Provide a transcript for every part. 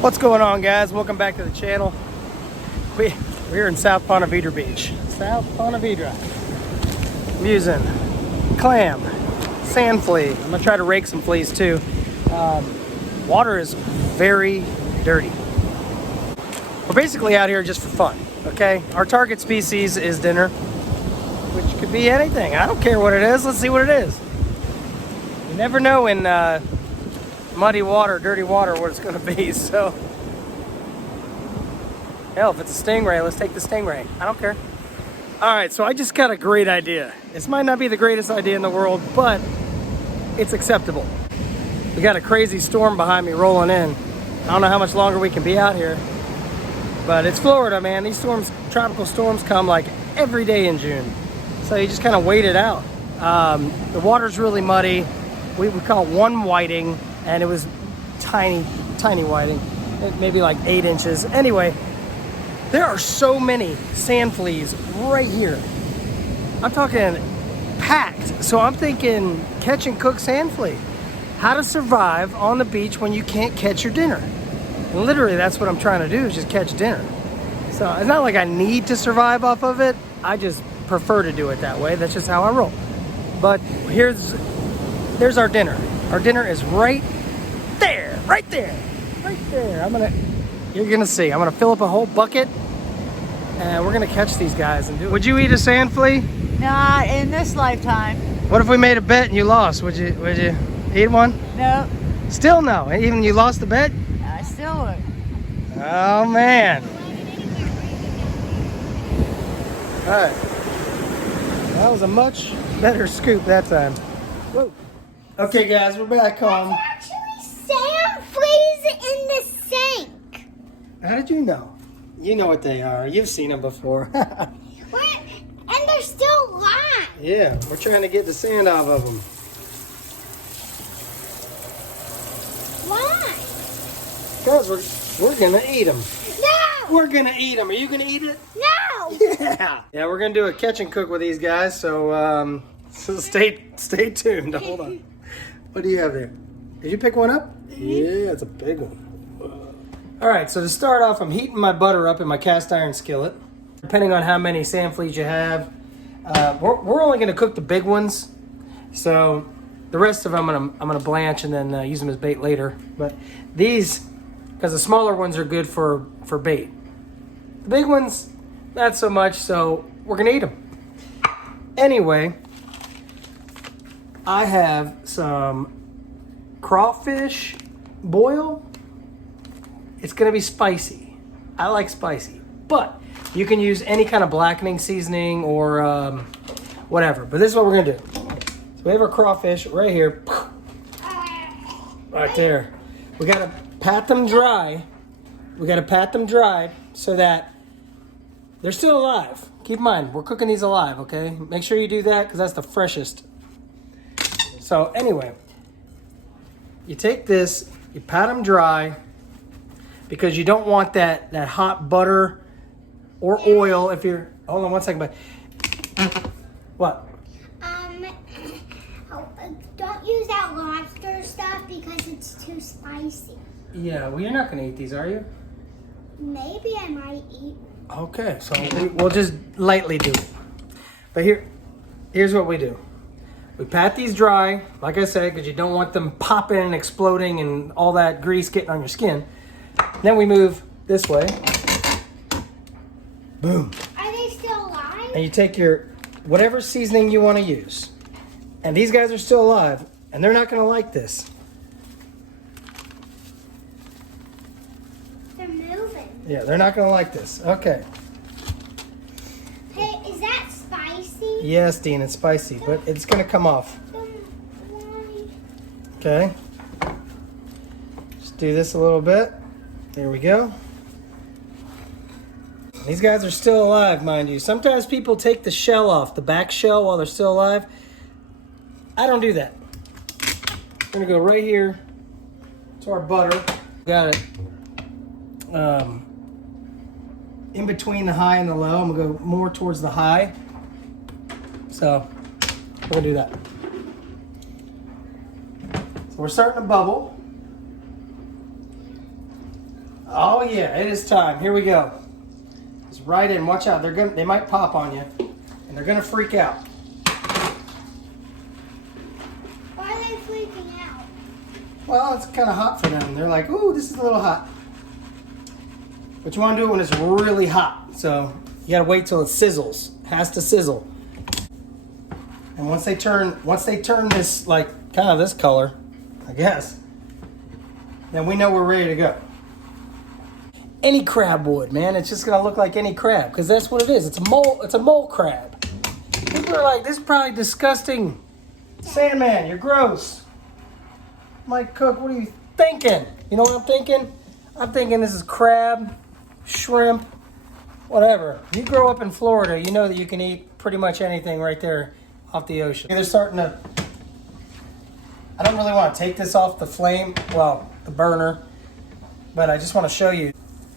What's going on, guys? Welcome back to the channel. We're in South Ponte Vedra Beach. South Ponte Vedra. I'm using clam, sand flea. I'm gonna try to rake some fleas too. Water is very dirty. We're basically out here just for fun, okay? Our target species is dinner, which could be anything. I don't care what it is. Let's see what it is. You never know in muddy water, dirty water, what it's gonna be, so. Hell, if it's a stingray, let's take the stingray. I don't care. All right, so I just got a great idea. This might not be the greatest idea in the world, but it's acceptable. We got a crazy storm behind me rolling in. I don't know how much longer we can be out here, but it's Florida, man. These storms, tropical storms come like every day in June. So you just kind of wait it out. The water's really muddy. We caught one whiting, and it was tiny whiting, maybe like 8 inches. Anyway, there are so many sand fleas right here. I'm talking packed. So I'm thinking catch and cook sand flea. How to survive on the beach when you can't catch your dinner. And literally that's what I'm trying to do, is just catch dinner. So it's not like I need to survive off of it. I just prefer to do it that way. That's just how I roll. But there's our dinner. Our dinner is right there. You're gonna see. I'm gonna fill up a whole bucket and we're gonna catch these guys and do it. Would you eat a sand flea? Not in this lifetime. What if we made a bet and you lost? Would you eat one? No. Still no? Even you lost the bet? I still would. Oh man. All right. That was a much better scoop that time. Whoa. Okay guys, we're back home. There's actually sand fleas in the sink. How did you know? You know what they are. You've seen them before. And they're still alive. Yeah, we're trying to get the sand off of them. Why? Because we're gonna eat them. No! We're gonna eat them. Are you gonna eat it? No! Yeah. Yeah, we're gonna do a catch and cook with these guys. So stay tuned. Hold on. What do you have there? Did you pick one up? Yeah, it's a big one. All right, so to start off, I'm heating my butter up in my cast iron skillet. Depending on how many sand fleas you have, we're only gonna cook the big ones. So the rest of them I'm gonna blanch and then use them as bait later. But these, because the smaller ones are good for bait. The big ones, not so much, so we're gonna eat them. Anyway, I have some crawfish boil. It's gonna be spicy. I like spicy, but you can use any kind of blackening seasoning or whatever. But this is what we're gonna do. So we have our crawfish right here, right there. We gotta pat them dry. So that they're still alive. Keep in mind, we're cooking these alive, okay? Make sure you do that because that's the freshest. So anyway, you take this, you pat them dry, because you don't want that hot butter or oil if you're, hold on one second, but what? Don't use that lobster stuff because it's too spicy. Yeah, well, you're not gonna eat these, are you? Maybe I might eat. Okay, so we'll just lightly do it. But here's what we do. We pat these dry, like I said, because you don't want them popping and exploding and all that grease getting on your skin. Then we move this way. Boom. Are they still alive? And you take your whatever seasoning you want to use. And these guys are still alive, and they're not going to like this. They're moving. Yeah, they're not going to like this. Okay. Hey, is that spicy? Yes, Dean, it's spicy, but it's going to come off. Why? Okay. Just do this a little bit. There we go. These guys are still alive, mind you. Sometimes people take the shell off, the back shell, while they're still alive. I don't do that. We're gonna go right here to our butter. Got it in between the high and the low. I'm gonna go more towards the high. So we're gonna do that. So we're starting to bubble. Oh yeah, it is time. Here we go. Just right in. Watch out. They might pop on you, and they're gonna freak out. Why are they freaking out? Well, it's kind of hot for them. They're like, ooh, this is a little hot. But you want to do it when it's really hot. So you gotta wait till it sizzles. It has to sizzle. And once they turn this like kind of this color, I guess, then we know we're ready to go. Any crab would, man. It's just gonna look like any crab because that's what it is. It's a mole crab. People are like, this is probably disgusting. Sandman, you're gross. Mike Cook, what are you thinking? You know what I'm thinking? I'm thinking this is crab, shrimp, whatever. You grow up in Florida, you know that you can eat pretty much anything right there off the ocean. They're starting to, I don't really want to take this off the flame, well, the burner, but I just want to show you.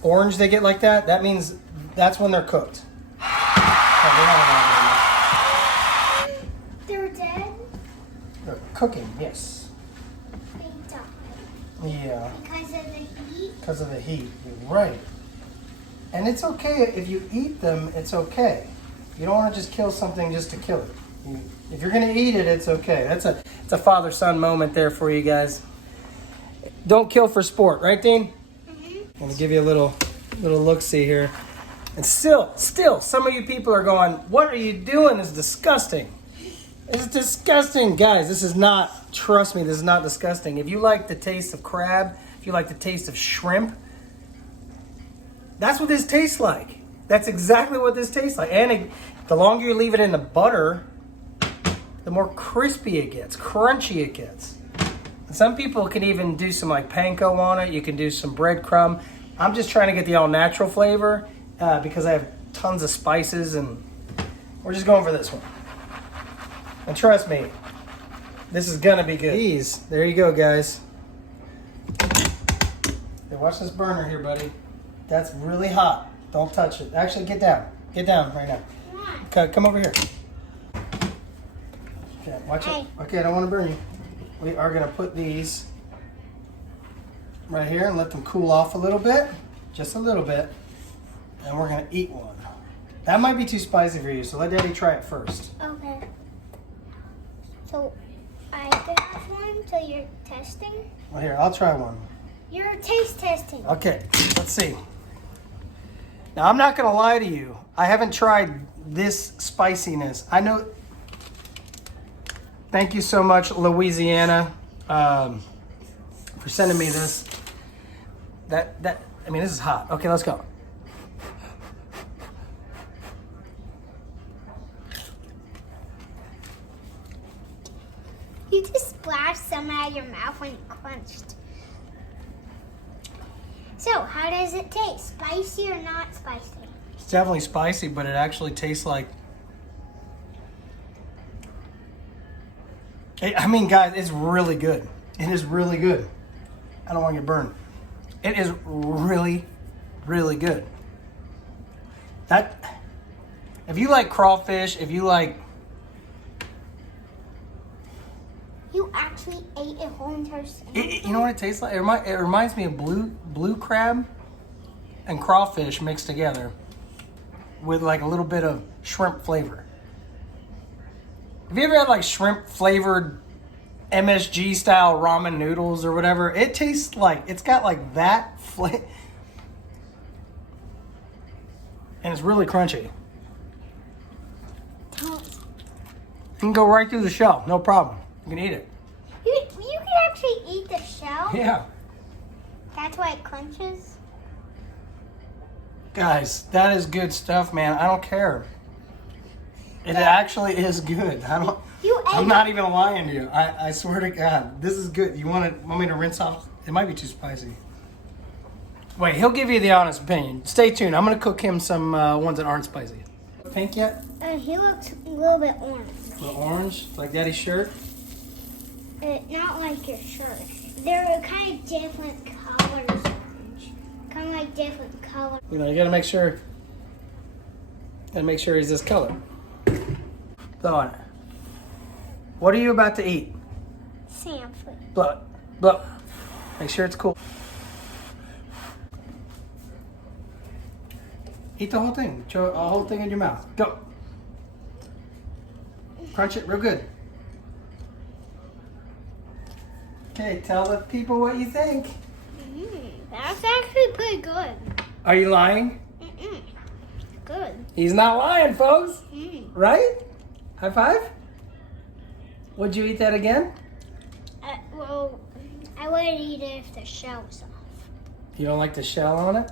Orange they get like that, that means that's when they're cooked. Oh, They're dead? they're cooking, yes. They died. Yeah. Because of the heat? Because of the heat, you're right. And it's okay if you eat them, it's okay. You don't want to just kill something just to kill it. If you're gonna eat it, it's okay. It's a father-son moment there for you guys. Don't kill for sport, right, Dean? Mm-hmm. I'm gonna give you a little look-see here. And still, some of you people are going, what are you doing? It's disgusting. It's disgusting. Guys, this is not, trust me, this is not disgusting. If you like the taste of crab, if you like the taste of shrimp, that's what this tastes like. That's exactly what this tastes like. And the longer you leave it in the butter, the more crispy it gets, crunchy it gets. And some people can even do some like panko on it. You can do some breadcrumb. I'm just trying to get the all natural flavor because I have tons of spices and we're just going for this one. And trust me, this is gonna be good. These, there you go, guys. Hey, watch this burner here, buddy. That's really hot. Don't touch it. Actually, get down. Get down right now. Okay, come over here. Okay, watch it. Okay, I don't want to burn you. We are gonna put these right here and let them cool off a little bit, just a little bit, and we're gonna eat one. That might be too spicy for you, so let Daddy try it first. Okay. So, I can have one, so you're testing? Well, here, I'll try one. You're taste testing. Okay, let's see. Now, I'm not gonna lie to you. I haven't tried this spiciness. I know. Thank you so much, Louisiana, for sending me this. I mean, this is hot. Okay, let's go. You just splashed some out of your mouth when you crunched. So, how does it taste? Spicy or not spicy? It's definitely spicy, but it actually tastes like... I mean, guys, it's really good. It is really good. I don't want to get burned. It is really, really good. If you like crawfish, if you like... You actually ate a whole entire salmon? You know what it tastes like? It reminds me of blue crab and crawfish mixed together with like a little bit of shrimp flavor. Have you ever had like shrimp flavored MSG style ramen noodles or whatever? It tastes like, it's got like that flavor. And it's really crunchy. You can go right through the shell, no problem. You can eat it. You can actually eat the shell? Yeah. That's why it crunches? Guys, that is good stuff, man. I don't care. It actually is good. I'm not even lying to you. I swear to God, this is good. You want me to rinse off? It might be too spicy. Wait, he'll give you the honest opinion. Stay tuned. I'm gonna cook him some ones that aren't spicy. Pink yet? He looks a little bit orange. A little orange, like Daddy's shirt. Not like your shirt. They're kind of different colors orange. Kind of like different colors. You know, you gotta make sure. Gotta make sure he's this color. Blow on it. What are you about to eat? Sand fleas. Blow it. Blow. Make sure it's cool. Eat the whole thing. Throw a whole thing in your mouth. Go. Crunch it real good. Okay, tell the people what you think. That's actually pretty good. Are you lying? Good. He's not lying, folks. Right? High five? Would you eat that again? Well, I would eat it if the shell was off. You don't like the shell on it?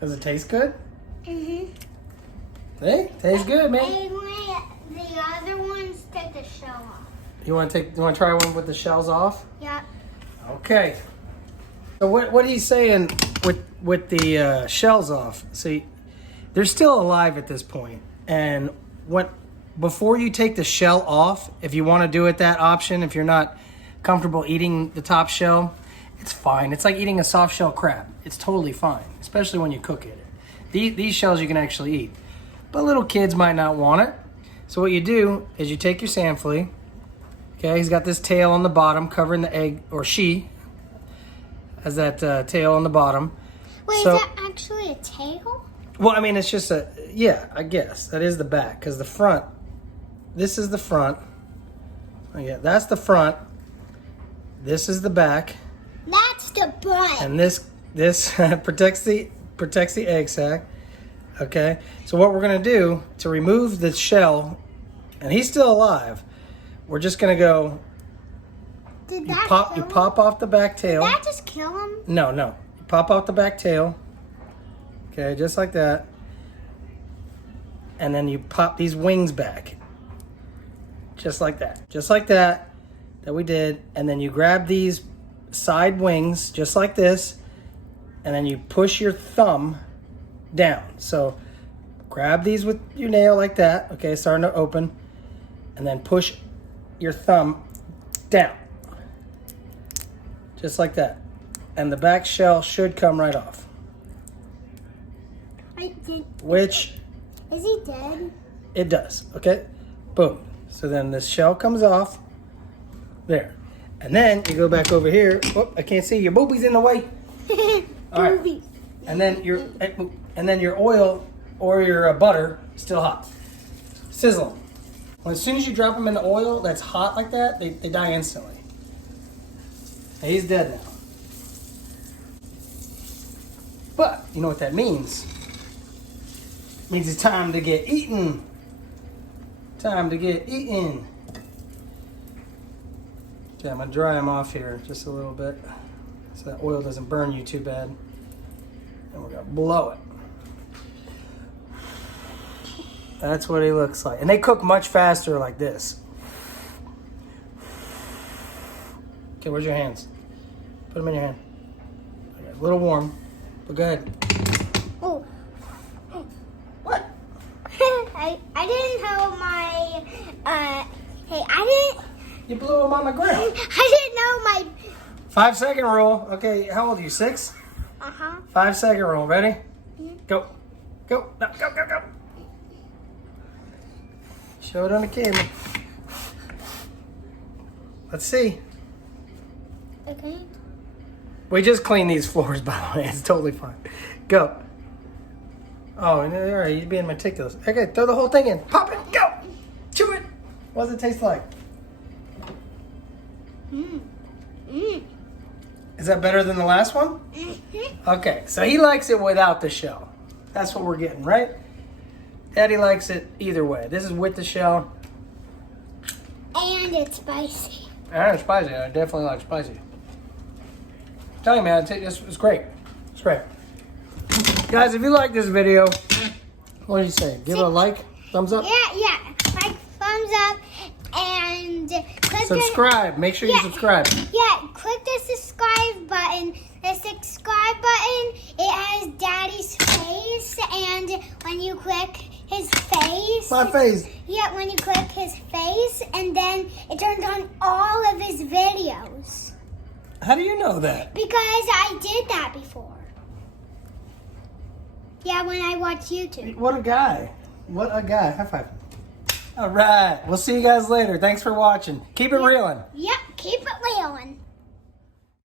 Does it taste good? Hey, tastes good, man. And when the other ones take the shell off. You want to try one with the shells off? Yeah. Okay. So what he's saying with the shells off? See, they're still alive at this point, and before you take the shell off, if you want to do it that option, if you're not comfortable eating the top shell, it's fine. It's like eating a soft shell crab. It's totally fine, especially when you cook it. These shells you can actually eat, but little kids might not want it. So what you do is you take your sand flea. Okay, he's got this tail on the bottom covering the egg, or she has that tail on the bottom. Wait, so, is that actually a tail? Well, I mean, it's just I guess. That is the back, because the front, this is the front. Oh, yeah, that's the front. This is the back. That's the butt. And this protects the egg sac. Okay, so what we're going to do to remove the shell, and he's still alive, we're just going to go, Did you that pop kill him? off the back tail. Did that just kill him? No. You pop off the back tail. Okay, just like that. And then you pop these wings back. Just like that. Just like that we did. And then you grab these side wings, just like this. And then you push your thumb down. So grab these with your nail like that. Okay, starting to open. And then push your thumb down. Just like that. And the back shell should come right off. Which Is he dead? it does. Okay? Boom. So then this shell comes off. There. And then you go back over here. Oh, I can't see. Your boobies in the way. All right. Boobies. And then your oil or your butter is still hot. Sizzle 'em. Well, as soon as you drop them in the oil that's hot like that, they die instantly. And he's dead now. But you know what that means? It means it's time to get eaten. Time to get eaten. Okay, I'm gonna dry them off here just a little bit so that oil doesn't burn you too bad. And we're gonna blow it. That's what he looks like. And they cook much faster like this. Okay, where's your hands? Put them in your hand. Okay, a little warm, but go ahead. Oh. What? I didn't know my, You blew them on the grill. I didn't know my, 5-second rule. Okay, how old are you? 6? 5-second rule. Ready? Go. Go. No, go, go, go. Show it on the camera. Let's see. Okay. We just cleaned these floors, by the way. It's totally fine. Go. Oh, all right. You're being meticulous. Okay, throw the whole thing in. Pop it. Go. Chew it. What does it taste like? Is that better than the last one? Okay, so he likes it without the shell. That's what we're getting, right? Daddy likes it either way. This is with the shell. And it's spicy. And it's spicy. I definitely like spicy. I'm telling you, man, it's great. It's great. Guys, if you like this video, what do you say? Give it a like, thumbs up? Yeah. Like, thumbs up, and click Subscribe. Make sure you subscribe. click the subscribe button. The subscribe button, it has Daddy's face, and when you click his face... My face. Yeah, when you click his face, and then it turns on all of his videos. How do you know that? Because I did that before. Yeah, when I watch YouTube. What a guy. What a guy. High five. All right. We'll see you guys later. Thanks for watching. Keep it reeling. Yep, keep it reeling.